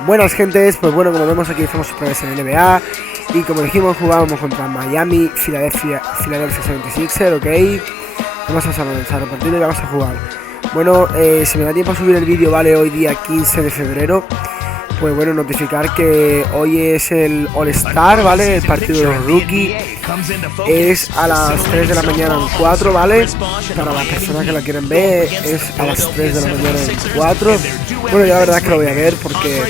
Buenas gentes, pues bueno, como vemos aquí estamos otra vez en NBA y como dijimos jugábamos contra MIA-76sixers, ok. Vamos a comenzar el partido y vamos a jugar. Bueno, si me da tiempo a subir el vídeo, vale, hoy día 15 de febrero. Pues bueno, notificar que hoy es el All-Star, ¿vale? El partido de los rookies es a las 3 de la mañana en 4, ¿vale? Para las personas que la quieren ver, es a las 3 de la mañana en 4. Bueno, yo la verdad es que lo voy a ver porque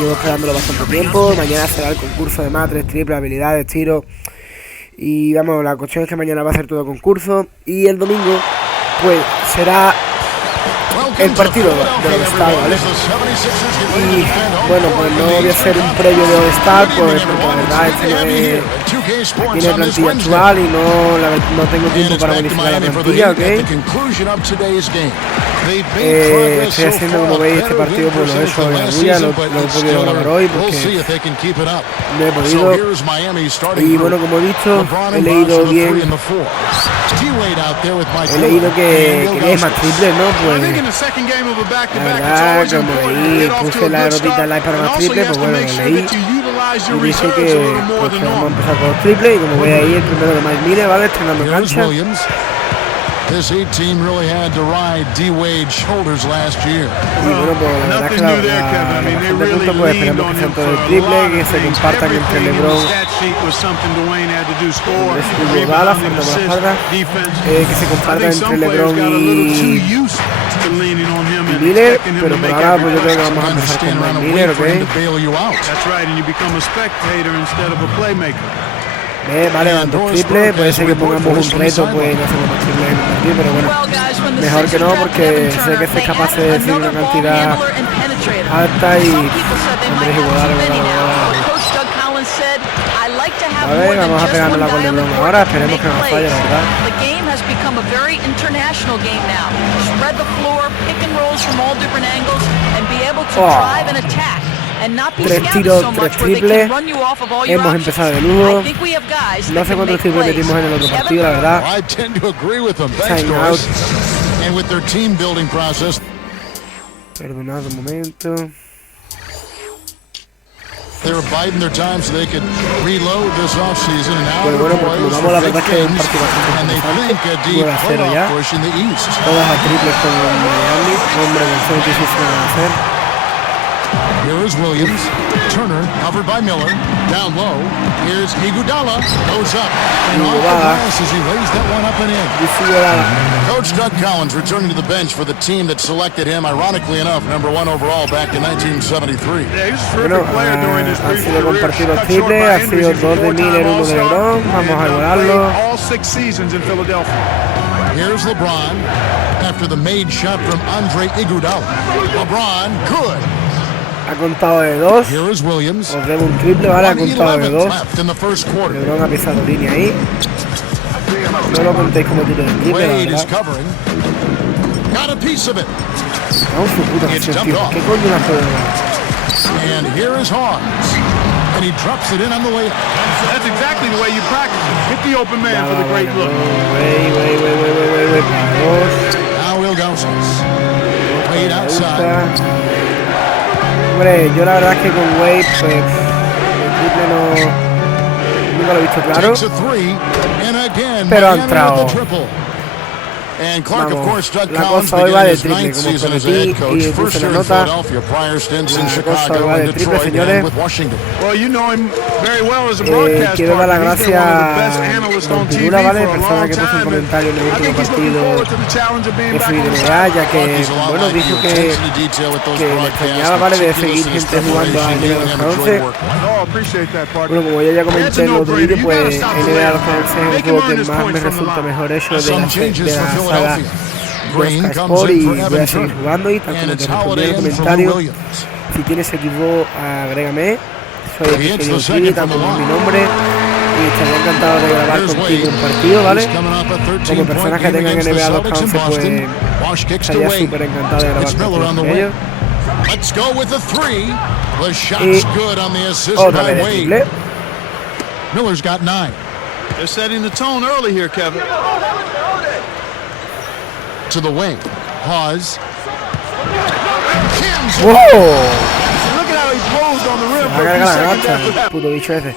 llevo esperándolo bastante tiempo. Mañana será el concurso de matres, triple, habilidades, tiro. Y vamos, la cuestión es que mañana va a ser todo concurso. Y el domingo, pues será el partido de All-Star, ¿vale? Y bueno, pues no voy a hacer un previo de All-Star, pues porque la verdad es que aquí no hay plantilla actual y no tengo tiempo para modificar la plantilla, ¿ok? Estoy haciendo, como veis, este partido pues lo he hecho en Agulla, lo he podido grabar hoy porque no he podido. Y bueno, como he visto, he leído bien, he leído que queréis más triples, ¿no? Pues la verdad, como leí, puse la notita live para más triples, pues bueno, lo leí y dice que vamos a empezar con los triples. Y como veis ahí, el primero de MIA, ¿vale? Estrenando cancha. This Heat team really had to ride D-Wade's shoulders last year. Y bueno, pues la verdad es que la punto, pues esperemos que sean todo el triple, que se compartan entre LeBron, que se compartan entre LeBron y Miller, pero por ahora pues yo creo que vamos a empezar con Miller, ¿ok? Vale, van dos triples, puede ser que pongamos un reto, pues no hacemos más triples en el partido, pero bueno, mejor que no, porque sé que es capaz de decir una cantidad alta y hombre, igual. A ver, vamos a pegárnosla con LeBron ahora, esperemos que no nos falle, la verdad. Tres tiros, tres triples. Hemos empezado de lujo. No sé cuántos triples metimos en el otro partido, la verdad. Time out. Perdonad un momento. Pues bueno, pues como vamos, la verdad es que es un partido bastante interesante. 9-0 ya. Todas a triples con Miami. Hombre, con 76 van a hacer. Here is Williams. Turner, covered by Miller. Down low. Here's Iguodala. Goes up. And off the glass as he lays that one up and in. Coach Doug Collins returning to the bench for the team that selected him, ironically enough, #1 overall back in 1973. Bueno, han sido compartidos triples, ha sido 2 de Miller, 1 de LeBron. Vamos a igualarlo. Here's LeBron after the made shot from Andre Iguodala. LeBron, good. Ha contado de 2. Os debo un triple, vale, ha contado de 2. LeBron ha pisado línea ahí. No lo contéis como tiro de triple, la verdad. Vamos su puta sesión, tío. ¿Qué coño la puedo ver? And here is Hawks. And he drops it in on the way. That's exactly the way you practice it. Hit the open man for the great look. Wait. Now Will Gauss. Played outside. Hombre, yo la verdad es que con Wade, pues el triple nunca lo he visto claro, pero ha entrado. Vamos, la cosa hoy va de triple, como prometí y puse la nota. La cosa hoy va de triple, señores. Quiero dar las gracias a Don Pirula, ¿vale? Persona que puso un comentario en el último partido que fui de NBA, ya que, bueno, dijo que le extrañaba, ¿vale? De seguir gente jugando a NBA 2K11. Bueno, como ya comenté en el otro vídeo, pues NBA 2K11 es el juego que más me resulta mejor hecho de la saga de Sport, y voy a seguir jugando. Y tal como te respondí en el comentario, si tienes equipo, agrégame. Soy el que tanto como mi nombre, y estaría encantado de grabar contigo un partido, ¿vale? Como personas que tengan NBA 2K11, pues estaría súper encantado de grabar contigo con ellos. Y otra vez de triple. Miller's got 9. They're setting the tone early here, Kevin. To the wing. Pause. Whoa! va a cargar la gacha, el puto bicho ese.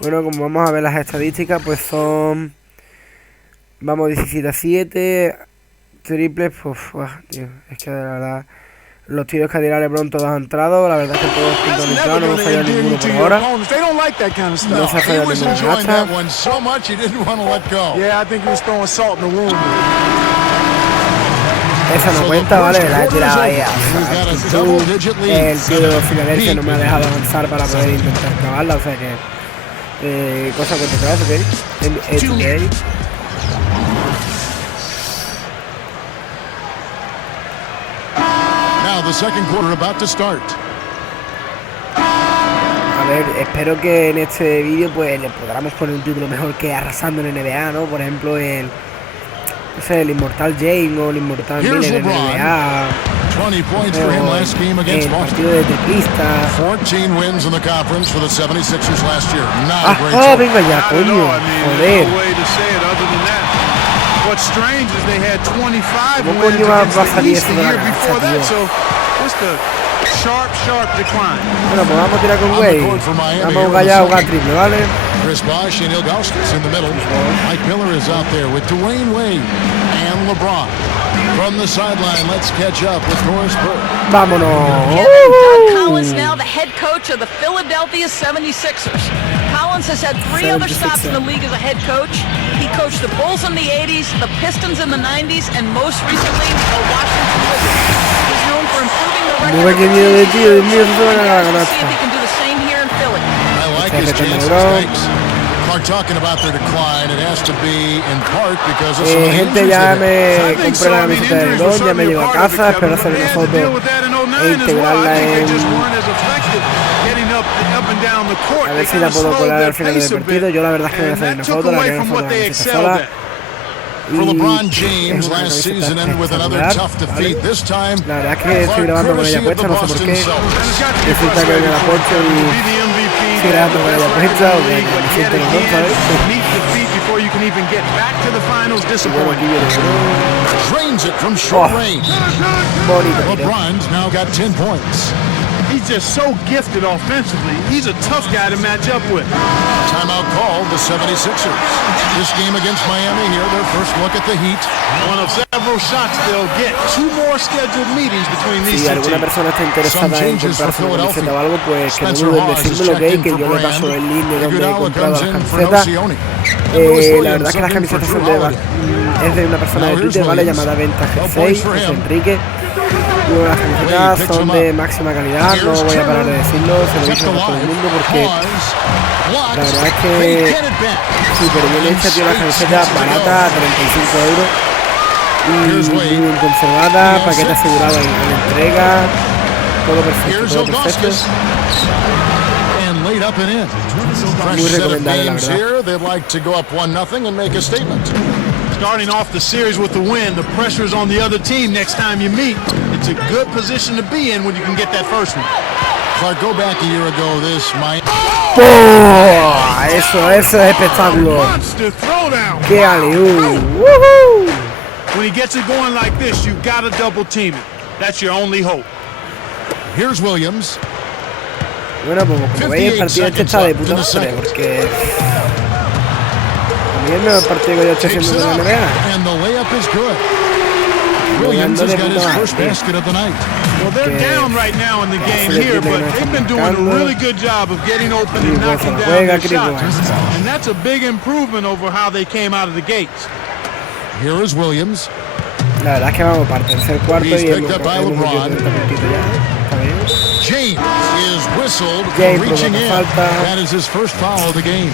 Bueno, como vamos a ver las estadísticas, pues son... Vamos 17-7. Triples, pues... tío, es que de verdad... Los tiros que ha tirado LeBron todos han entrado. La verdad es que todos los puntos han entrado. No hemos fallado ninguno por ahora. No se ha fallado ninguna gacha. Esa no cuenta, ¿vale? La he tirado ahí el tío de Filadelfia no me ha dejado avanzar para poder intentar acabarla. O sea que... cosa cuenta otra vez, ¿ok? The second quarter about to start. A ver, espero que en este vídeo pues le podamos poner un título mejor que Arrasando en NBA, ¿no? Por ejemplo, no sé, el Inmortal James o el Inmortal Miller en NBA. 20 points for him last game against Boston. 14 wins in the conference for the 76ers last year. Not a great job. Venga ya, coño. Joder. What's strange is they had 25 wins against the East the year before that, so just a sharp decline. Bueno, pues vamos a tirar con Wade. Vamos a jugar ya a jugar triple, ¿vale? Chris Bosh and Ilgauskas in the middle. Mike Miller is out there with Dwayne Wade and LeBron. From the sideline, let's catch up with Horace Burke. Vámonos. Doug Collins now the head coach of the Philadelphia 76ers. Collins has had 3 other stops in the league as a head coach. He coached the Bulls in the 80s, the Pistons in the 90s, and most recently the Washington Wizards. He's known for improving the record of the team. Let's see if he can do the same here in Philly. I like his chances. Clark talking about their decline. It has to be in part because of some gente, ya me compré la camiseta de LeBron, ya me llegó a casa, espero hacer una foto e integrarla en... A ver si la puedo colar al final del partido. Yo la verdad es que me voy a hacer una foto, la quiero foto de la camiseta sola. For LeBron James, last season ended with another tough defeat. This time, la verdad es que estoy grabando con ella puesta, no sé por qué. Resulta que me la puesto y estoy grabando con ella puesta, o que me siento mejor, ¿sabes? drains it from short range. Bonito. LeBron's now got 10 points. He's just so gifted offensively. He's a tough guy to match up with. Timeout called the 76ers. This game against Miami here, their first look at the Heat. One of several shots they'll get. 2 more scheduled meetings between these Si two alguna teams. persona está interesada en comprarse una camiseta o algo, pues que no duden en decírmelo, que yo le paso el link de donde he comprado las camisetas. La verdad es que las camisetas son es de una persona de Twitter, ¿vale? Llamada Venta G6, es Enrique. Y bueno, las camisetas son de máxima calidad, no voy a parar de decirlo, se lo he dicho a todo el mundo porque la verdad es que súper bien hecha, tío, la camiseta barata, a 35 euros y muy bien conservada, paquete asegurado en entrega, todo perfecto, todo perfecto. Muy recomendable, la verdad. Starting off the series with the win, the pressure is on the other team next time you meet. It's a good position to be in when you can get that first one. Clark, go back a year ago, this might... ¡Oh! Eso es espectáculo. ¡Qué alley-oop! ¡Woohoo! When he gets it going like this, you gotta double team it. That's your only hope. Here's Williams. Bueno, pues como veis, el partido este está de puta madre, porque... el mejor partido que yo estoy haciendo de la NBA. Williams has got his first basket of the night. Well, they're down right now in the game here, but they've been doing a really good job of getting open and knocking down their shots. And that's a big improvement over how they came out of the gates. Here is Williams. La verdad es que vamos para el tercer cuarto y hemos metido 30 puntitos ya. Está bien. James is whistled for reaching in. That is his first foul of the game.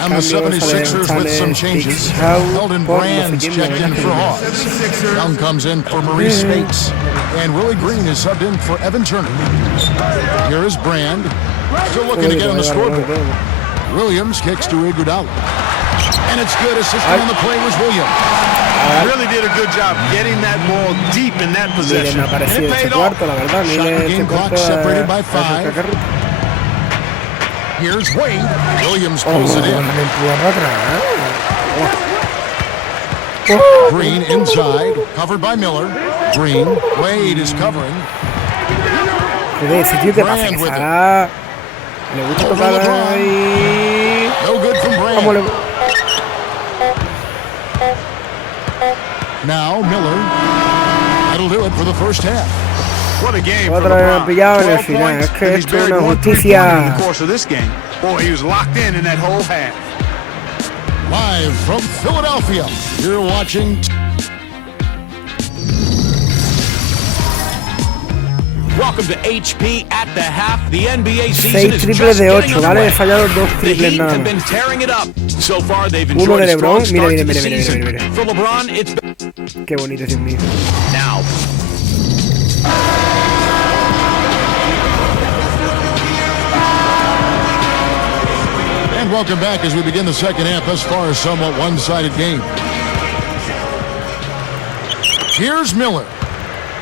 And the 76ers with some changes. Eldon Brand's checked in for Hawks. Young comes in for Maurice Spates. And Willie Green is subbed in for Evan Turner. Here is Brand. Still looking to get on the scoreboard. Williams kicks to Iguodala. And it's good. Assisting on the play was Williams. Really did a good job getting that ball deep in that possession. And it paid off. Shot game clock separated by 5. Here's Wade. Williams pulls it in. Green inside, covered by Miller. Green, Wade is covering. Joder, ese tío que pasa que Sara le gusta tocar ahí. No good from Brand. Vamos, Now Miller. That'll do it for the first half. What a game for otra vez me han LeBron. pillado en el 12 final. Es points, que and he's esto es buried una one 3-pointer in justicia. the course of this game. Boy, he was locked in that whole half. Live from Philadelphia, you're watching. Welcome to HP at the half. The NBA season 6 is triples just de getting 8, ¿vale? He underway. fallado 2 The triples Heat nada have más. been tearing it up. So far, they've Uno enjoyed de a strong LeBron. Mira, start to the mira. season. For LeBron, it's Qué bonito, Dios mío. now. And welcome back as we begin the second half. Thus far, a somewhat one-sided game. Here's Miller.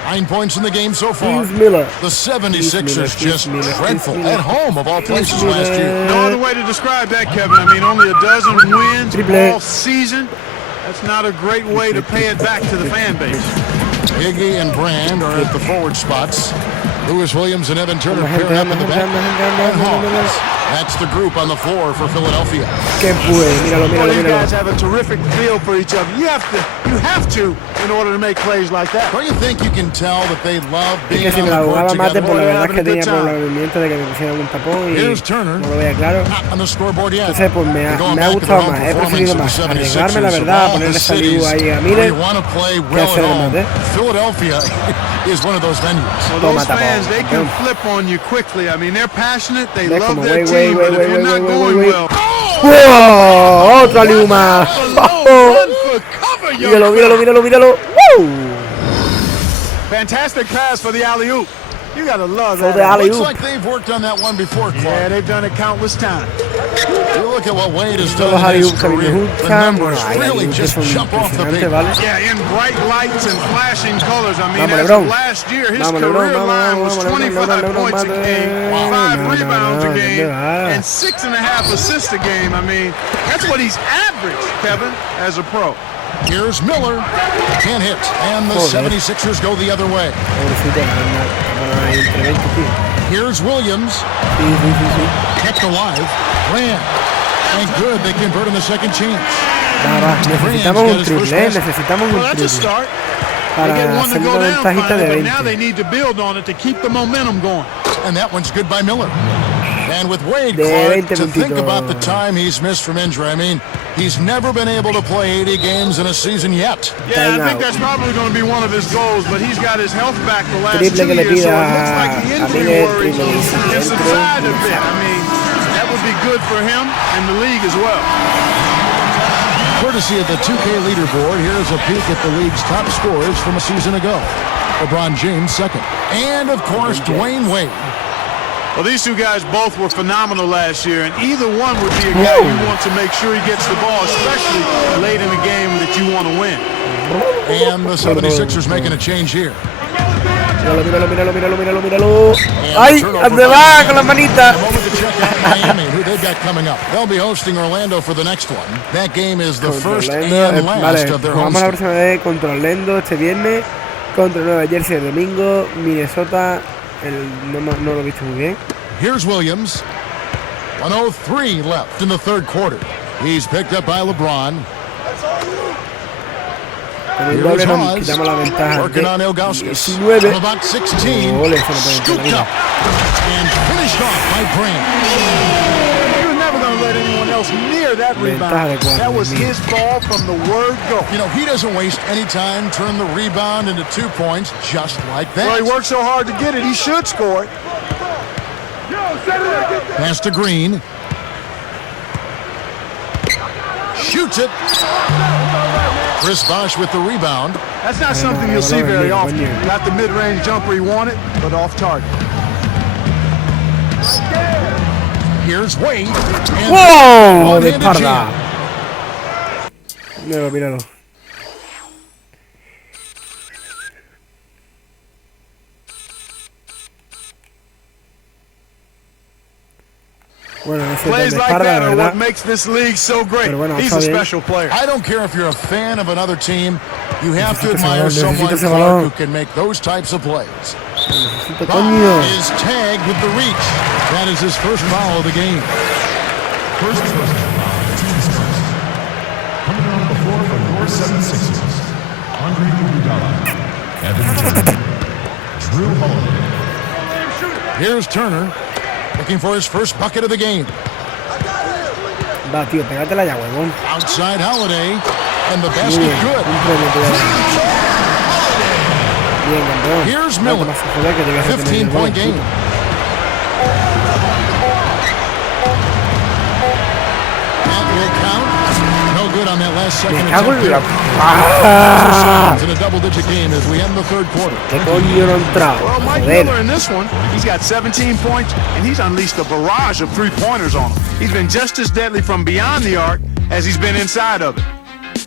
9 points in the game so far. Steve Miller. The 76ers just dreadful Miller. at home of all places last year. No other way to describe that, Kevin. I mean, only a dozen wins Triple. all season. That's not a great way to pay it back to the fan base. Iggy and Brand are at the forward spots. Lewis Williams and Evan Turner pairing up in the back. And Hawkins. That's the group on the floor for Philadelphia. Qué pues, míralo, Well, these míralo. guys have a terrific feel for each other. You have to in order to make plays like that. Don't you think you can tell that they love Es being que si on me the la court jugaba mate, together? pues la verdad es having que a good tenía time. probablemente de que me pusieran un tapón y Here's Turner. no lo veía claro. Not on the scoreboard yet. Entonces, pues me ha Going back to gustado their own más, he performance preferido of the más 76ers arriesgarme, la of verdad, all ponerle the esa cities liga ahí a where Miller. you want to play que well at hacer el home. mate. Philadelphia is one of those venues. Well, Toma, those tapón. fans, they can Boom. flip on you quickly. I mean, they're passionate. They Ve love como, their wey, team, wey, but if wey, you're wey, not wey, going wey. well, ¡Wow! ¡Otra Luma! run for cover, young Míralo. ¡Wow! Fantastic pass for the alley-oop. You gotta love For that. the alley- Looks Alley-oop. like they've worked on that one before, Clark. Yeah, they've done it countless times. You look at what Wade has Todos done los in his alley-oops que a mí me career. The gustan. numbers Bueno, hay really alley-oops que just son jump off the impresionantes, page. ¿vale? Yeah, in bright lights and flashing colors. I mean, Vamos, as LeBron. of last year, his Vamos, career LeBron, line was vamos, 25 LeBron, points a madre. game, 5 No, rebounds a game, ¿dónde va? and 6.5 assists a game. I mean, that's what he's averaged, Kevin, as a pro. Here's Miller. Can't hit. And the Joder. 76ers go the other way. Pobrecito, la ahí entre 20, tío. Here's Williams. Sí. Kept alive. Brand. And good. They convert in the second chance. Va, necesitamos un triple, necesitamos Well, un that's a triple start. They para get one to hacer go una down ventajita finally, de but now they 20. need to build on it to keep the momentum going. And that one's good by Miller. And with Wade, De Clark, 20 to think puntitos. about the time he's missed from injury. I mean, he's never been able to play 80 games in a season yet. Yeah, I Time think out. that's probably going to be one of his goals, but he's got his health back the last Triple 2 que le years, so pida it looks like the a injury Miller, worries triple y si has entro, subsided a bit. ya. I mean, that would be good for him and the league as well. Courtesy of the 2K leaderboard, here's a peek at the league's top scorers from a season ago. LeBron James second. And, of course, Dwayne Wade. Well, these two guys both were phenomenal last year, and either one would be a guy you want to make sure he gets the ball, especially late in the game that you want to win. And the 76ers making a change here. Míralo. ¡Ay! ¿Dónde va con la manita? A moment to check out Miami, who they've got coming up. They'll be hosting Orlando for the next one. That game is the first and last Vale, of their jugamos la home próxima vez contra Orlando este viernes, contra Nueva Jersey el domingo, Minnesota, no lo he visto muy bien. Here's Williams. 1:03 left in the third quarter. He's picked up by LeBron. Con un Here's doble nos Hawes. quitamos la ventaja Working on de Ilgauskas. 19. From about 16. Ole, eso no puede entrar, Scooped mira. up. And finished off by Brand. You're never going to let anyone else near that Ventaja de rebound. cuatro, That was mira. his ball from the word go. You know, he doesn't waste any time, turn the rebound into 2 points just like that. Well, he worked so hard to get it, he should score it. Pass to Green. Shoots it. Chris Bosh with the rebound. That's not something you'll see very often. Got the mid-range jumper he wanted, but off target. Here's Wade. And ¡Wow! De one-handed parda. jam. Míralo. Bueno, ese Plays de like parda, that la are verdad. what makes this league so great. Pero bueno, He's está a bien. special player. I don't care if you're a fan of another team. You have to Necesito ese admire balón, someone necesito ese Clark, balón. who can make those types of plays. Necesito, coño. Is tagged with the reach. That is his first foul of the game. First personal foul, team starts. Coming on the floor from your 76ers, Andre Iguodala, Evan Turner, Drew Holiday. Here's Turner, looking for his first bucket of the game. Va, tío, pégatela ya, huevón. Outside Holiday, and the basket good. Bien, campeón. Here's Miller, 15-point game. That will count. No good on that last second attempt. In a double-digit game as we end the third quarter. ¿Qué coño no entra? Well, Mike Miller in this one, he's got 17 points, and he's unleashed a barrage of three-pointers on him. He's been just as deadly from beyond the arc as he's been inside of it.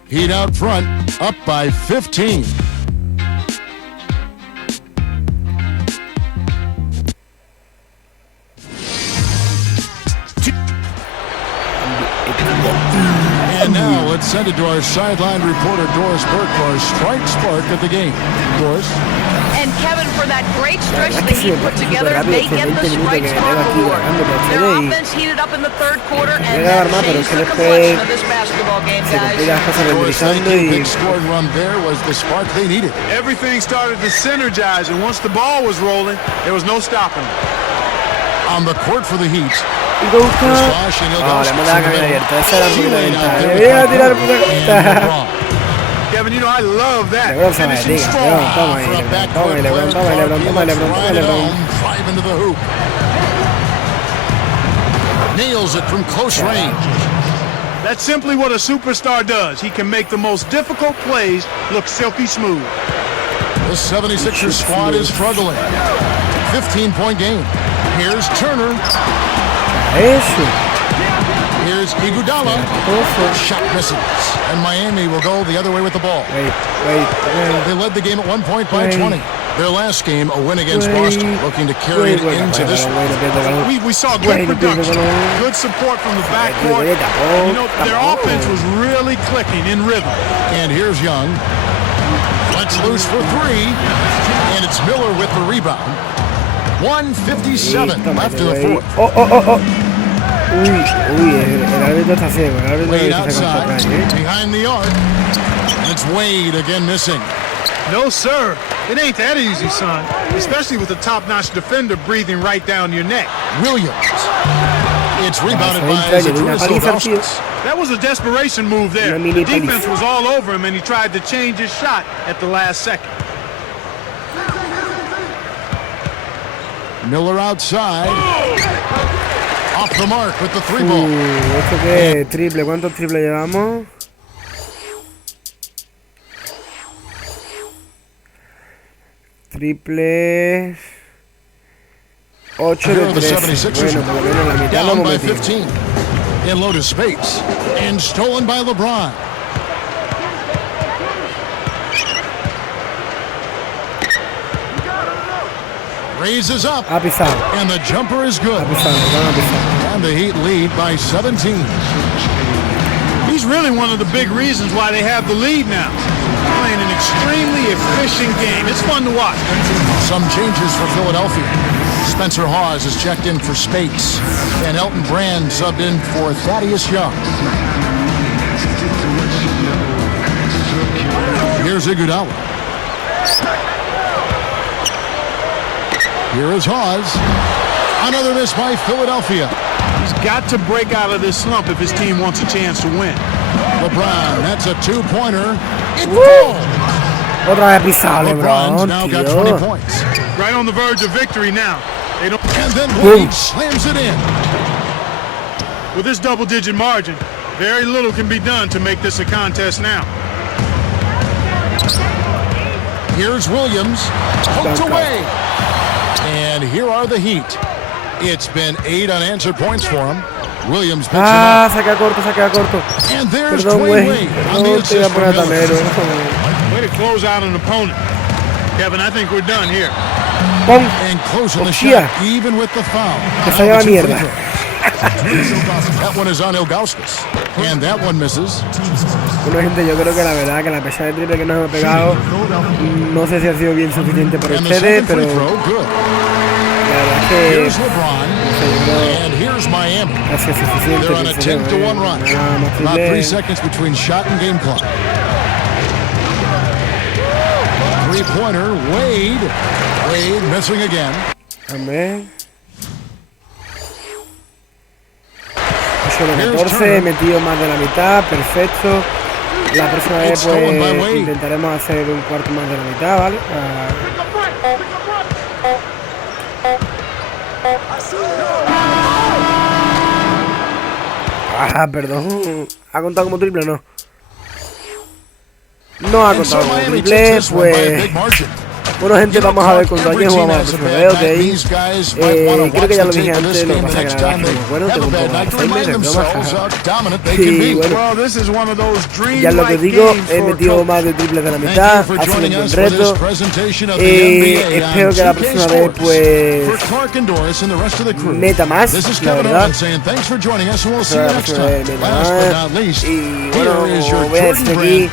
Heat out front, up by 15. And now let's send it to our sideline reporter, Doris Burke, for our strike spark of the game. Doris? And Kevin, for that great stretch that he put together, they get the strike spark award. Their offense heated up in the third quarter, and that changed the complexion of this basketball game, guys. Doris, thank you. Big scoring run there was the spark they needed. Everything started to synergize, and once the ball was rolling, there was no stopping them. On the court for the Heat. Y go busca. Ah, le manda la cabina abierta. Esa era mi ventaja. Debería tirar puta. Kevin, you know I love that. LeBron se me diga. LeBron, toma ahí, LeBron, toma ahí, LeBron, toma ahí, LeBron, toma ahí, LeBron, toma ahí, LeBron. Drive into the hoop. Nails it from close range. That's simply what a superstar does. He can make the most difficult plays look silky smooth. The 76ers squad is struggling. 15-point game. Here's Turner. Eso. Here's Iguodala. Shot misses. And Miami will go the other way with the ball. Wait. They led the game at 1 point by 20. Their last game, a win against Boston, looking to carry it into this one. We saw good production, good support from the backcourt. You know, their offense was really clicking in rhythm. And here's Young. Let's loose for three. And it's Miller with the rebound. 1:57 left in the fourth. Uy, el árbitro está ciego. El árbitro Wade está outside, ciego. behind the arc. And it's Wade again missing. No, sir. It ain't that easy, son. Especially with a top-notch defender breathing right down your neck. Williams. It's rebounded by Zydrunas. That was a desperation move there. The defense was all over him, and he tried to change his shot at the last second. Miller outside. Off the mark with the three ball. ¿Esto qué es? Triple. ¿Cuántos triples llevamos? Triples. 8 de 13. Bueno, por lo menos la mitad lo hemos metido. 15. In loaded space. And stolen by LeBron. Raises up. Ha pisado. And the jumper is good. Ha pisado. And the Heat lead by 17. He's really one of the big reasons why they have the lead now. Playing an extremely efficient game. It's fun to watch. Some changes for Philadelphia. Spencer Hawes is checked in for Spates. And Elton Brand subbed in for Thaddeus Young. Here's Iguodala. Here is Hawes. Another miss by Philadelphia. He's got to break out of this slump if his team wants a chance to win. LeBron, that's a two-pointer. It's Otra vez pisado, LeBron, now got 20 points. Right on the verge of victory now. They don't. And then Wade slams it in. With this double-digit margin, very little can be done to make this a contest now. Here's Williams. Poked away. And here are the Heat. It's been 8 unanswered points for him. Williams picks Ah, se queda corto. And there's Perdón, Dwayne güey. Wade on the No te iba a assist poner from tamero. Miller. Way to close out an opponent. Kevin, I think we're done here. ¡Pum! And closing the Hostia. shot, even with the foul. Que se lleva mierda. That one is on Ilgauskas. And that one misses. Bueno, gente, yo creo que la verdad que la pesada de triple que nos hemos pegado, no sé si ha sido bien suficiente para ustedes, pero la verdad es que Here's LeBron, and here's Miami. ha sido suficiente. They're on a 10-1 run. About 3 triple. seconds between shot and game clock. Three-pointer, Wade. Wade missing again. Amén. 8 de 14, he metido más de la mitad, perfecto. La próxima vez pues intentaremos hacer un cuarto más de la mitad, ¿vale? Perdón. ¿Ha contado como triple o no? No ha contado como triple, pues... Bueno, gente, vamos a ver contra quién jugamos la próxima vez, ¿ok? Creo que ya lo dije antes, lo que pasa es que la verdad es que no me acuerdo, tengo un poco de Alzheimer, es broma. Y bueno, ya lo que digo, he metido más de triples de la mitad, ha sido un buen reto. Espero que la próxima vez, pues, meta más, la verdad. Espero la próxima vez meta más. Y bueno, voy a decir aquí...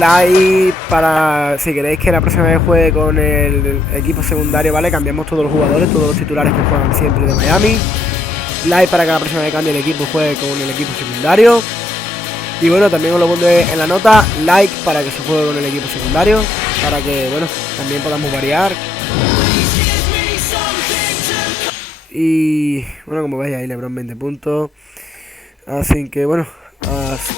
like para si queréis que la próxima vez juegue con el equipo secundario, ¿vale? Cambiamos todos los jugadores, todos los titulares que juegan siempre de Miami. Like para que la próxima vez cambie el equipo y juegue con el equipo secundario. Y bueno, también os lo pondré en la nota. Like para que se juegue con el equipo secundario, para que, bueno, también podamos variar. Y bueno, como veis ahí LeBron 20 puntos. Así que bueno, hasta